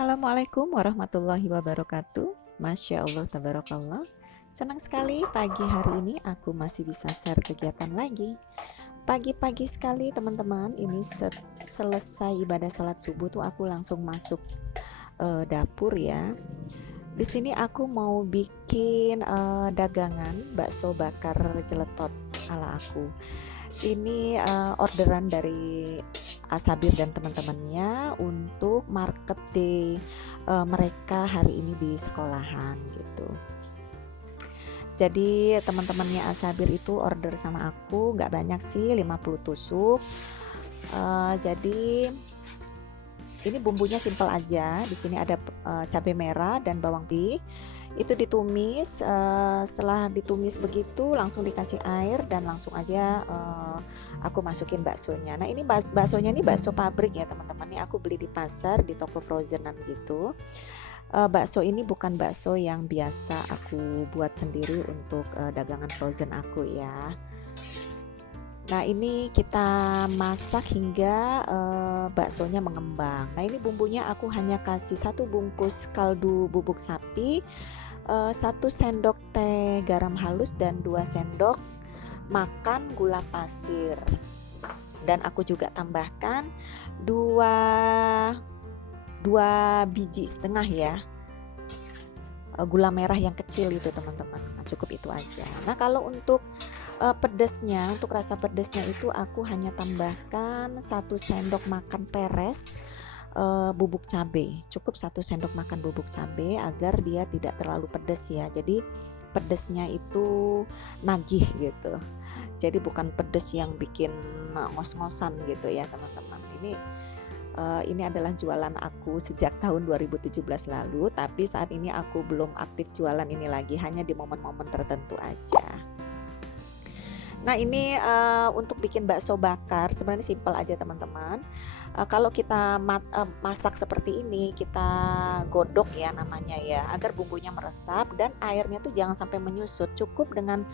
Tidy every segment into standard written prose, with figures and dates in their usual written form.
Assalamualaikum warahmatullahi wabarakatuh. Masya Allah, tabarakallah. Senang sekali pagi hari ini aku masih bisa share kegiatan lagi. Pagi-pagi sekali teman-teman, ini selesai ibadah sholat subuh tuh aku langsung masuk dapur ya. Di sini aku mau bikin dagangan bakso bakar jeletot ala aku. Ini orderan dari Asabir dan teman-temannya untuk market day mereka hari ini di sekolahan gitu. Jadi teman-temannya Asabir itu order sama aku nggak banyak sih, 50 tusuk. Jadi ini bumbunya simpel aja. Di sini ada cabai merah dan bawang putih. Itu ditumis. Setelah ditumis begitu, langsung dikasih air dan langsung aja aku masukin baksonya. Nah ini baksonya ini bakso pabrik ya teman-teman. Ini aku beli di pasar, di toko frozenan gitu. Bakso ini bukan bakso yang biasa aku buat sendiri untuk dagangan frozen aku ya. Nah ini kita masak hingga baksonya mengembang. Nah ini bumbunya aku hanya kasih 1 bungkus kaldu bubuk sapi, 1 sendok teh garam halus dan 2 sendok makan gula pasir. Dan aku juga tambahkan 2 biji setengah ya gula merah yang kecil itu teman-teman. Nah, cukup itu aja. Nah kalau untuk pedesnya, untuk rasa pedesnya itu aku hanya tambahkan 1 sendok makan peres bubuk cabai. Cukup 1 sendok makan bubuk cabai agar dia tidak terlalu pedas ya. Jadi pedesnya itu nagih gitu. Jadi bukan pedes yang bikin ngos-ngosan gitu ya teman-teman. Ini adalah jualan aku sejak tahun 2017 lalu, tapi saat ini aku belum aktif jualan ini lagi, hanya di momen-momen tertentu aja. Nah ini untuk bikin bakso bakar sebenarnya simpel aja teman-teman. Kalau kita masak seperti ini, kita godok ya namanya ya, agar bumbunya meresap dan airnya tuh jangan sampai menyusut. Cukup dengan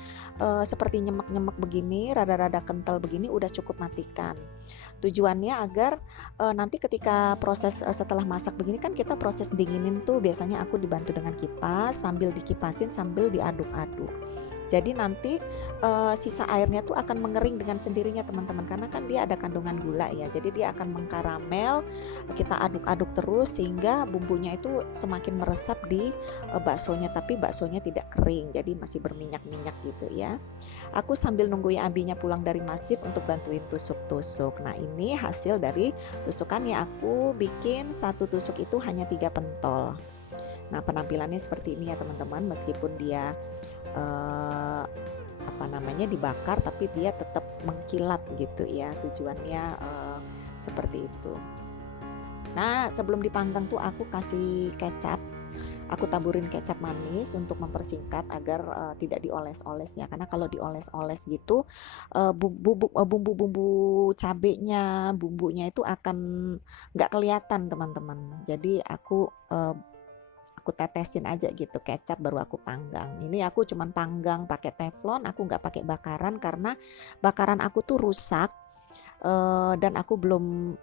seperti nyemek-nyemek begini, rada-rada kental begini udah cukup, matikan. Tujuannya agar nanti ketika proses setelah masak begini kan kita proses dinginin tuh, biasanya aku dibantu dengan kipas, sambil dikipasin sambil diaduk-aduk. Jadi nanti sisa airnya tuh akan mengering dengan sendirinya teman-teman, karena kan dia ada kandungan gula ya. Jadi dia akan mengkaramel, kita aduk-aduk terus sehingga bumbunya itu semakin meresap di baksonya, tapi baksonya tidak kering, jadi masih berminyak-minyak gitu ya. Aku sambil nungguin abinya pulang dari masjid untuk bantuin tusuk-tusuk. Nah ini hasil dari tusukannya, aku bikin 1 tusuk itu hanya 3 pentol. Nah penampilannya seperti ini ya teman-teman, meskipun dia dibakar tapi dia tetap mengkilat gitu ya, tujuannya seperti itu. Nah sebelum dipanggang tuh aku kasih kecap, aku taburin kecap manis untuk mempersingkat agar tidak dioles-oles ya, karena kalau dioles-oles gitu bumbu-bumbu cabenya, bumbunya itu akan nggak kelihatan teman-teman. Jadi aku tetesin aja gitu kecap, baru aku panggang. Ini aku cuman panggang pakai teflon, aku nggak pakai bakaran karena bakaran aku tuh rusak dan aku belum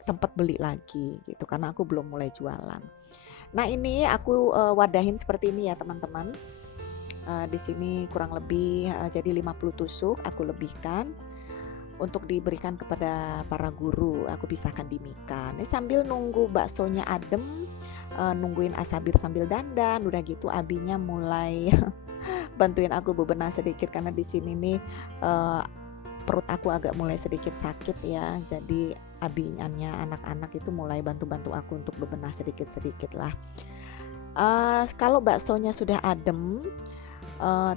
sempat beli lagi gitu karena aku belum mulai jualan. Nah ini aku wadahin seperti ini ya teman-teman. Di sini kurang lebih jadi 50 tusuk aku lebihkan untuk diberikan kepada para guru. Aku pisahkan di mika. Ini sambil nunggu baksonya adem, nungguin Asabir sambil dandan, udah gitu abinya mulai bantuin aku bebenah sedikit karena di sini nih perut aku agak mulai sedikit sakit ya. Jadi abinya anak-anak itu mulai bantu-bantu aku untuk bebenah sedikit-sedikit lah. Kalau baksonya sudah adem,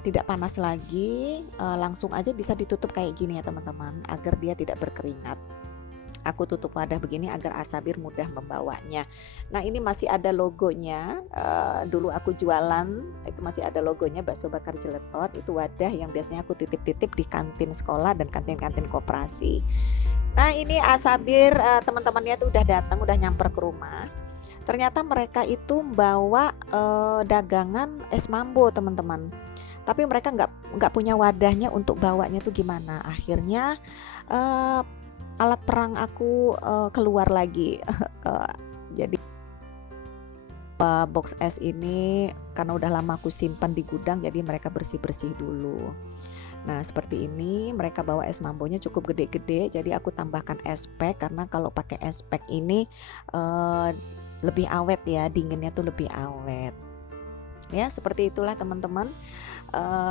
tidak panas lagi, langsung aja bisa ditutup kayak gini ya teman-teman, agar dia tidak berkeringat. Aku tutup wadah begini agar Asabir mudah membawanya. Nah ini masih ada logonya, dulu aku jualan itu masih ada logonya bakso bakar jeletot. Itu wadah yang biasanya aku titip-titip di kantin sekolah dan kantin-kantin koperasi. Nah ini Asabir teman-temannya tuh udah datang, udah nyamper ke rumah. Ternyata mereka itu bawa dagangan es mambo teman-teman, tapi mereka nggak punya wadahnya untuk bawanya tuh gimana. Akhirnya alat perang aku keluar lagi. Jadi beberapa box es ini karena udah lama aku simpan di gudang, jadi mereka bersih-bersih dulu. Nah, seperti ini mereka bawa es mambonya cukup gede-gede, jadi aku tambahkan es pack karena kalau pakai es pack ini lebih awet ya, dinginnya tuh lebih awet. Ya, seperti itulah teman-teman.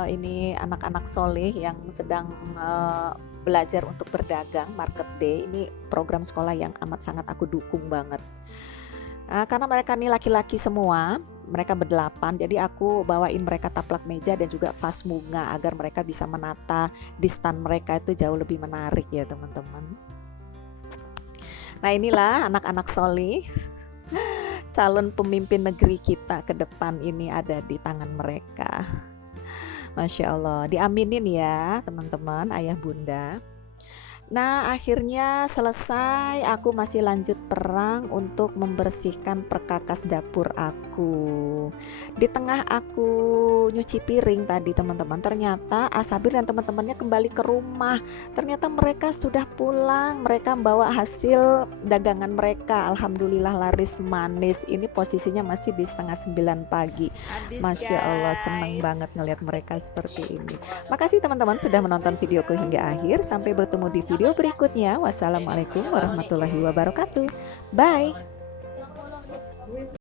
Ini anak-anak soleh yang sedang belajar untuk berdagang market day. Ini program sekolah yang amat sangat aku dukung banget. Karena mereka nih laki-laki semua, mereka berdelapan, jadi aku bawain mereka taplak meja dan juga vas bunga agar mereka bisa menata di stand mereka itu jauh lebih menarik ya teman-teman. Nah, inilah anak-anak soleh, calon pemimpin negeri kita ke depan ini ada di tangan mereka. Masya Allah, diaminin ya teman-teman, ayah bunda. Nah, akhirnya selesai, aku masih lanjut perang untuk membersihkan perkakas dapur aku. Di tengah aku nyuci piring tadi teman-teman, ternyata Asabir dan teman-temannya kembali ke rumah. Ternyata mereka sudah pulang, mereka membawa hasil dagangan mereka. Alhamdulillah laris manis. Ini posisinya masih di setengah 9 pagi. Masya Allah, senang banget ngelihat mereka seperti ini. Makasih teman-teman sudah menonton videoku hingga akhir. Sampai bertemu di video berikutnya. Wassalamualaikum warahmatullahi wabarakatuh. Bye.